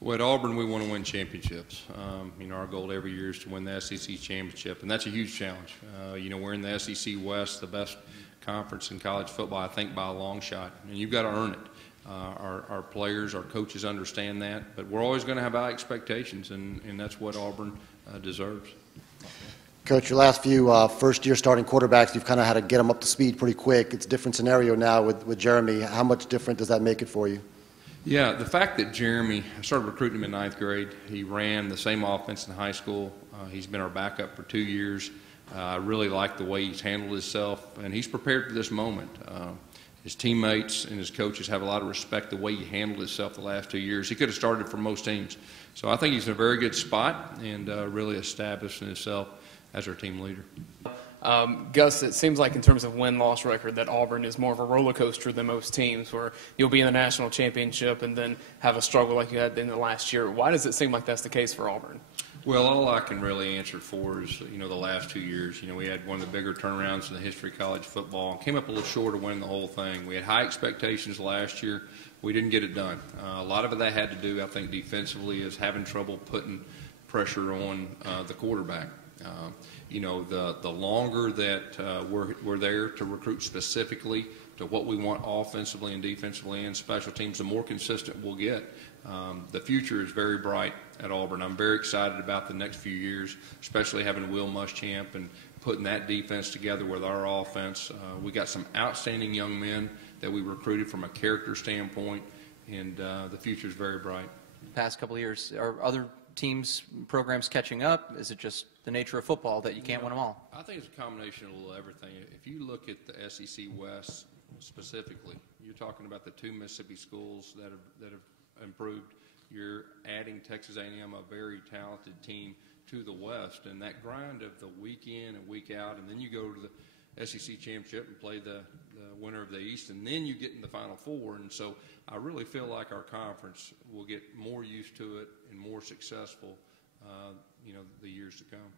Well, at Auburn, we want to win championships. Our goal every year is to win the SEC championship, and that's a huge challenge. We're in the SEC West, the best conference in college football, I think, by a long shot, and you've got to earn it. Our players, our coaches understand that, but we're always going to have high expectations, and that's what Auburn deserves. Coach, your last few first-year starting quarterbacks, you've kind of had to get them up to speed pretty quick. It's a different scenario now with Jeremy. How much different does that make it for you? Yeah, the fact that Jeremy, I started recruiting him in ninth grade. He ran the same offense in high school. He's been our backup for 2 years. I really like the way he's handled himself, and he's prepared for this moment. His teammates and his coaches have a lot of respect the way he handled himself the last 2 years. He could have started for most teams. So I think he's in a very good spot and really establishing himself as our team leader. Gus, it seems like in terms of win-loss record that Auburn is more of a roller coaster than most teams, where you'll be in the national championship and then have a struggle like you had in the last year. Why does it seem like that's the case for Auburn? Well, all I can really answer for is, the last 2 years. We had one of the bigger turnarounds in the history of college football and came up a little short of winning the whole thing. We had high expectations last year. We didn't get it done. A lot of that had to do, I think, defensively, is having trouble putting pressure on the quarterback. The longer that we're there to recruit specifically to what we want offensively and defensively and special teams, the more consistent we'll get. The future is very bright at Auburn. I'm very excited about the next few years, especially having Will Muschamp and putting that defense together with our offense. We got some outstanding young men that we recruited from a character standpoint, and the future is very bright. Past couple of years, are other teams, programs catching up? Is it just the nature of football that you can't win them all? I think it's a combination of a little everything. If you look at the SEC West specifically, you're talking about the 2 Mississippi schools that have improved. You're adding Texas A&M, a very talented team, to the West, and that grind of the week in and week out, and then you go to the SEC championship and play the winner of the East, and then you get in the Final Four. And so I really feel like our conference will get more used to it and more successful, the years to come.